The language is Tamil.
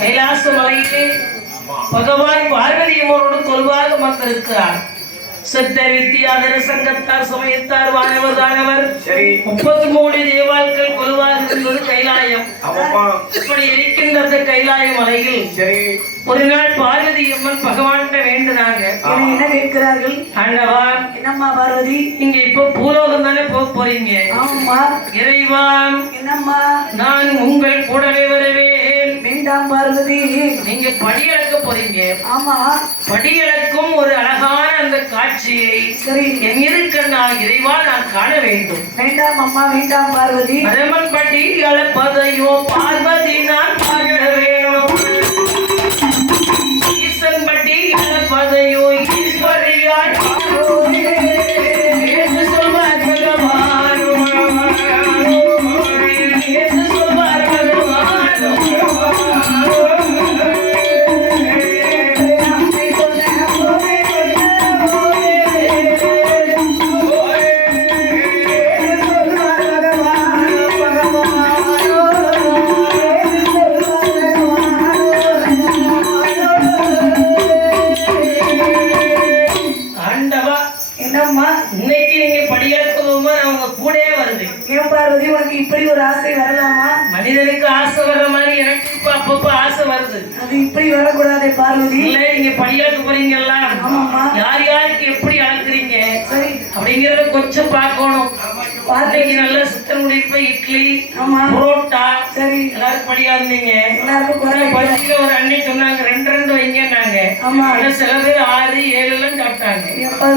கைலாச மலையிலே பகவான் பார்வதியம்மனோடு கொள்வாக வந்திருக்கிறார். சத்த வித்தியாதர சங்கத்தார் சமயத்தார் வானவர் தானவர் 33 தேவால்கள் கொள்வாக இருந்தது கைலாயம். இப்படி இருக்கின்றது கைலாய மலையில். ஒரு நாள் பார்வதி அம்மன் பகவான்கிட்ட வேண்டுனாங்க. என்ன கேட்கிறார்கள்? ஆண்டவா, என்னம்மா பார்வதி, நீங்க இப்ப பூலோகம் தானே போக போறீங்க? ஆமா. இறைவா, என்னம்மா, நான் உங்கள் கூடவே வருவேன். வேண்டாம் பார்வதி, நீங்க படியளக்க போறீங்க. ஆமா. படியளக்கும் ஒரு அழகான அந்த காட்சியை சரி என் இருக்கண்ணால் இறைவா நான் காண வேண்டும். வேண்டாம் அம்மா, வேண்டாம் பார்வதி. பரமன் படி அளப்பதையோ பார்வதி நான் பார்க்க வேணும். ஈசன் படி அளப்பதையோ ஈஸ்வரியாய் என்று சொல்வார் பகவான். என்று சொல்வார் பகவான். இன்னைக்கு நீங்க படியளக்கும் அவங்க கூடவே வருது. ஏன் பார்வதி, உனக்கு இப்படி ஒரு ஆசை வரலாமா? மனிதனுக்கு ஆசை வர்ற மாதிரி எனக்கு இப்ப அப்பப்ப ஆசை வருது. அது இப்படி வரக்கூடாதே பார்வதி. இல்ல, நீங்க படியளக்க போறீங்கல்ல, யார் யாருக்கு எப்படி அளக்குறீங்க சரி அப்படிங்கறத கொஞ்சம் பார்க்கணும். இன்னைக்கு நல்ல சித்தன் முடிப்ப இட்லி, புரோட்டா, சரி எல்லாரும் படியா இருந்தீங்க. எல்லாருக்கும் பசியில ஒரு அண்ணி சொன்னாங்க 2 வைங்கன்னாங்க. ஆமா. சில பேர் 6, 7 சாப்பிட்டாங்க.